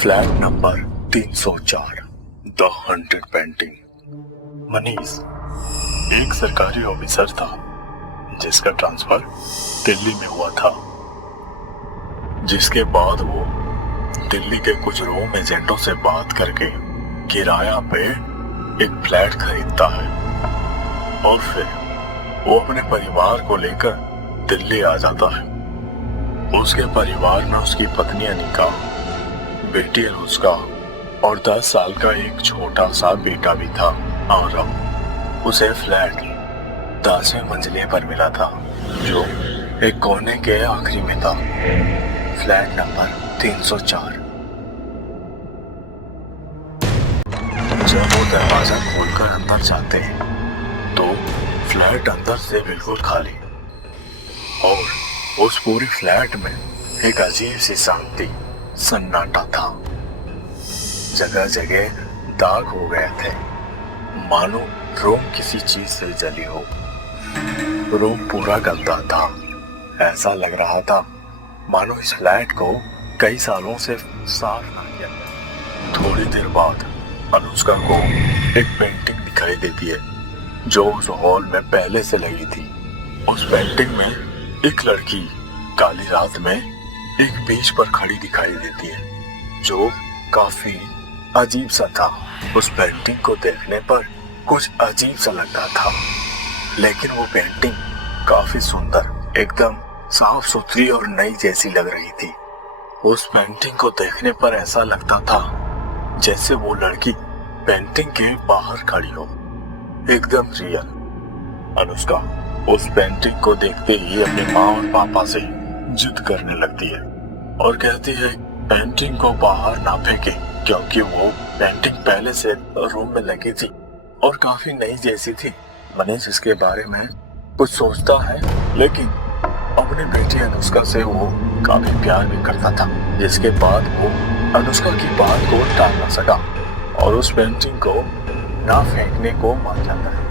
Flat number 304 the haunted painting. Manish एक सरकारी officer था जिसका ट्रांसफर दिल्ली में हुआ था, जिसके बाद वो दिल्ली के कुछ रूम एजेंटों से बात करके किराया पे एक फ्लैट खरीदता है और फिर वो अपने परिवार को लेकर दिल्ली आ जाता है। उसके परिवार में उसकी पत्नी अनिका, बेटी अनुष्का और 10 साल का एक छोटा सा बेटा भी था। और उसे फ्लैट 10वें मंजिले पर मिला था जो एक कोने के आखिरी में था। Flat number 304। जब वो दरवाजा खोलकर अंदर जाते हैं तो फ्लैट अंदर से बिल्कुल खाली और उस पूरी फ्लैट में एक अजीब सी शांति, सन्नाटा था। जगह जगह दाग हो गए थे, मानो रूम किसी चीज से जली हो। रूम पूरा गंदा था, ऐसा लग रहा था मानो इस फ्लैट को कई सालों से साफ ना किया गया। थोड़ी देर बाद अनुष्का को एक पेंटिंग दिखाई देती है जो उस हॉल में पहले से लगी थी। उस पेंटिंग में एक लड़की काली रात में एक बीच पर खड़ी दिखाई देती है जो काफी अजीब सा था। उस पेंटिंग को देखने पर कुछ अजीब सा लगता था, लेकिन वो पेंटिंग काफी सुंदर, एकदम साफ सुथरी और नई जैसी लग रही थी। उस पेंटिंग को देखने पर ऐसा लगता था जैसे वो लड़की पेंटिंग के बाहर खड़ी हो, एकदम रियल। अनुष्का उस पेंटिंग को देखते ही अपने माँ और पापा से जिद करने लगती है और कहती है पेंटिंग को बाहर ना फेंके, क्योंकि वो पेंटिंग पहले से रूम में लगी थी और काफी नई जैसी थी। मनीष इसके बारे में कुछ सोचता है, लेकिन अपनी बेटी अनुष्का से वो काफी प्यार भी करता था, जिसके बाद वो अनुष्का की बात को टाल ना सका और उस पेंटिंग को ना फेंकने को मान जाता है।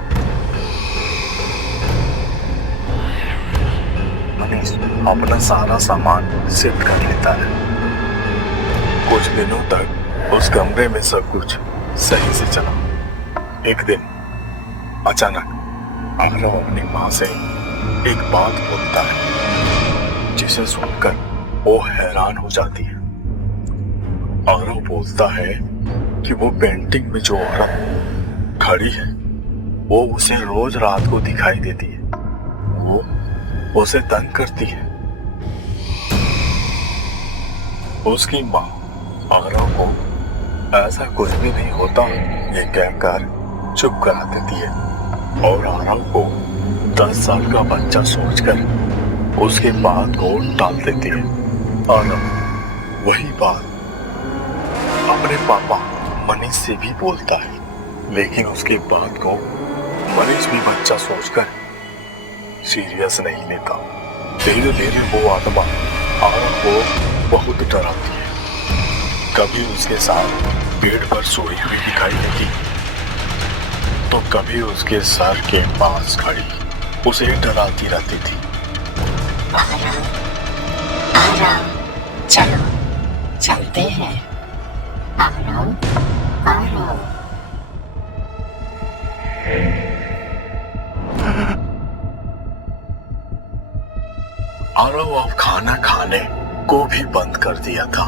मनीष अपना सारा सामान शिफ्ट कर लेता है। कुछ दिनों तक उस कमरे में सब कुछ सही से चला। एक दिन अचानक आरव अपनी माँ से एक बात बोलता है जिसे सुनकर वो हैरान हो जाती है। आरव बोलता है कि वो पेंटिंग में जो औरत खड़ी है वो उसे रोज रात को दिखाई देती है, वो उसे तंग करती है। उसकी माँ आरव को ऐसा कुछ भी नहीं होता ये कहकर चुप करा देती है और आरव को 10 साल का बच्चा सोचकर उसके बात को टाल देती है। आरव वही बात अपने पापा मनीष से भी बोलता है, लेकिन उसके बात को मनीष भी बच्चा सोचकर सीरियस नहीं लेता। धीरे धीरे वो आत्मा आरव को बहुत डराती है। कभी उसके साथ बेड पर सोई हुई दिखाई देती तो कभी उसके सर के पास खड़ी उसे डराती रहती थी। आरव, चलो चलते हैं। आरव, आरव। आरव अब खाना खाने को भी बंद कर दिया था।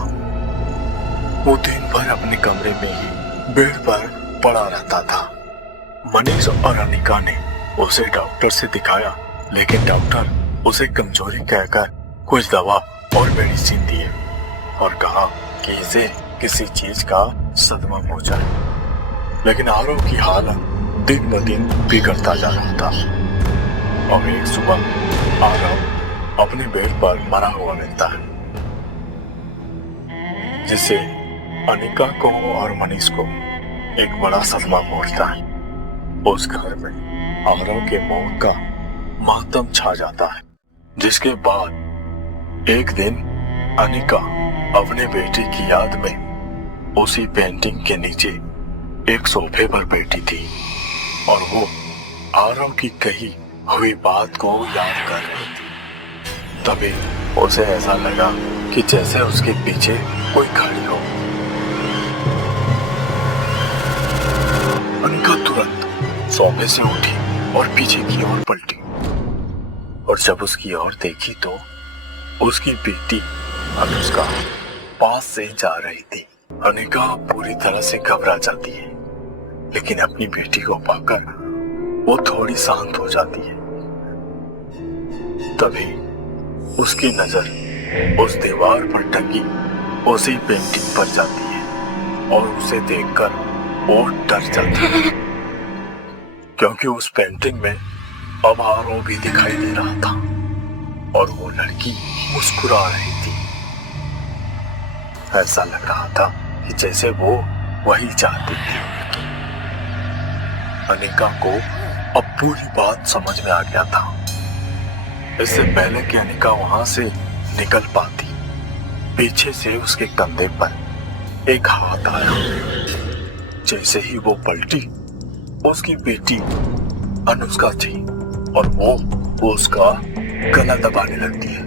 वो दिन भर अपने कमरे में ही बेड पर पड़ा रहता था। मनीष और अनिका ने उसे डॉक्टर से दिखाया, लेकिन डॉक्टर उसे कमजोरी कहकर कुछ दवा और मेडिसिन दिए और कहा कि इसे किसी चीज का सदमा पहुंचा है। लेकिन आरव की हालत दिन ब दिन बिगड़ता जा रहा था और एक सुबह आरव अपने बेड पर मरा हुआ मिलता है, जिससे अनिका को और मनीष को एक बड़ा सदमा पहुंचता है। उस घर में आरव के मौत का मातम छा जाता है, जिसके बाद एक दिन अनिका अपने बेटे की याद में उसी पेंटिंग के नीचे एक सोफे पर बैठी थी और वो आरव की कही हुई बात को याद कर रही थी। तभी उसे ऐसा लगा कि जैसे उसके पीछे कोई खड़ी हो सोफे से उठी और पीछे की ओर पलटी, और जब उसकी ओर देखी तो उसकी बेटी अनुष्का पास से जा रही थी। अनिका पूरी तरह से घबरा जाती है, लेकिन अपनी बेटी को पाकर वो थोड़ी शांत हो जाती है। तभी उसकी नजर उस दीवार पर टंगी उसी पेंटिंग पर जाती है और उसे देखकर वो डर जाती है, क्योंकि उस पेंटिंग में अब आरव भी दिखाई दे रहा था और वो लड़की मुस्कुरा रही थी। ऐसा लग रहा था कि जैसे वो वही चाहती थी। अनिका को अब पूरी बात समझ में आ गया था। इससे पहले कि अनिका वहां से निकल पाती, पीछे से उसके कंधे पर एक हाथ आया। जैसे ही वो पलटी, उसकी बेटी अनुष्का थी और वो उसका गला दबाने लगती है,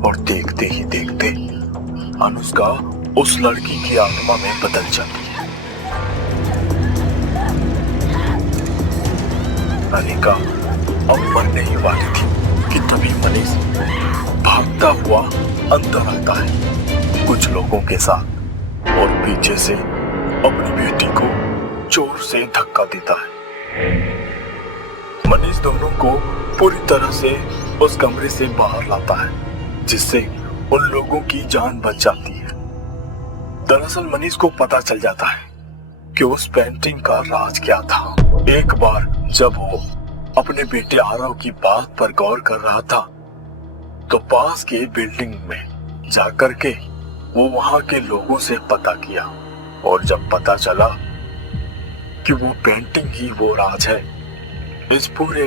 और देखते ही देखते अनुष्का उस लड़की की आत्मा में बदल जाती है। अनिका अब मरने ही वाली थी कि तभी मनीष भागता हुआ अंदर आता है कुछ लोगों के साथ, और पीछे से अपनी बेटी को जोर से धक्का देता है। मनीष दोनों को पूरी तरह से उस कमरे से बाहर लाता है, जिससे उन लोगों की जान बच जाती है। दरअसल मनीष को पता चल जाता है कि उस पेंटिंग का राज क्या था। एक बार जब वो अपने बेटे आरव की बात पर गौर कर रहा था, तो पास के बिल्डिंग में जाकर के वो वहां के लोगों से पता किया, और जब पता चला कि वो पेंटिंग ही वो राज है, इस पूरे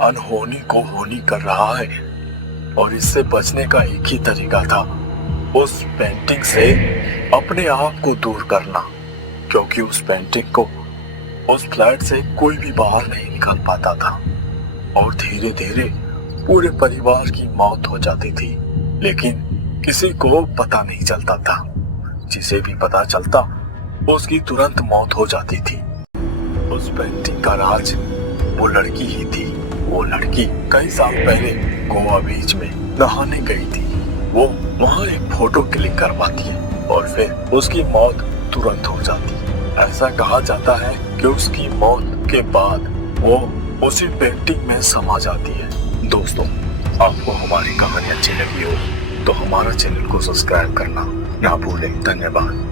अनहोनी को होनी कर रहा है, और इससे बचने का एक ही तरीका था, उस पेंटिंग से अपने आप को दूर करना, क्योंकि उस पेंटिंग को उस फ्लैट से कोई भी बाहर नहीं निकल पाता था, और धीरे धीरे पूरे परिवार की मौत हो जाती थी, लेकिन किसी को पता नहीं चलता था। जिसे भी पता चलता उसकी तुरंत मौत हो जाती थी। उस पेंटिंग का राज वो लड़की ही थी। वो लड़की कई साल पहले गोवा बीच में नहाने गई थी। वो वहाँ एक फोटो क्लिक करवाती है और फिर उसकी मौत तुरंत हो जाती है। ऐसा कहा जाता है कि उसकी मौत के बाद वो उसी पेंटिंग में समा जाती है। दोस्तों, आपको हमारी कहानी अच्छी लगी हो तो हमारा चैनल को सब्सक्राइब करना ना भूलें। धन्यवाद।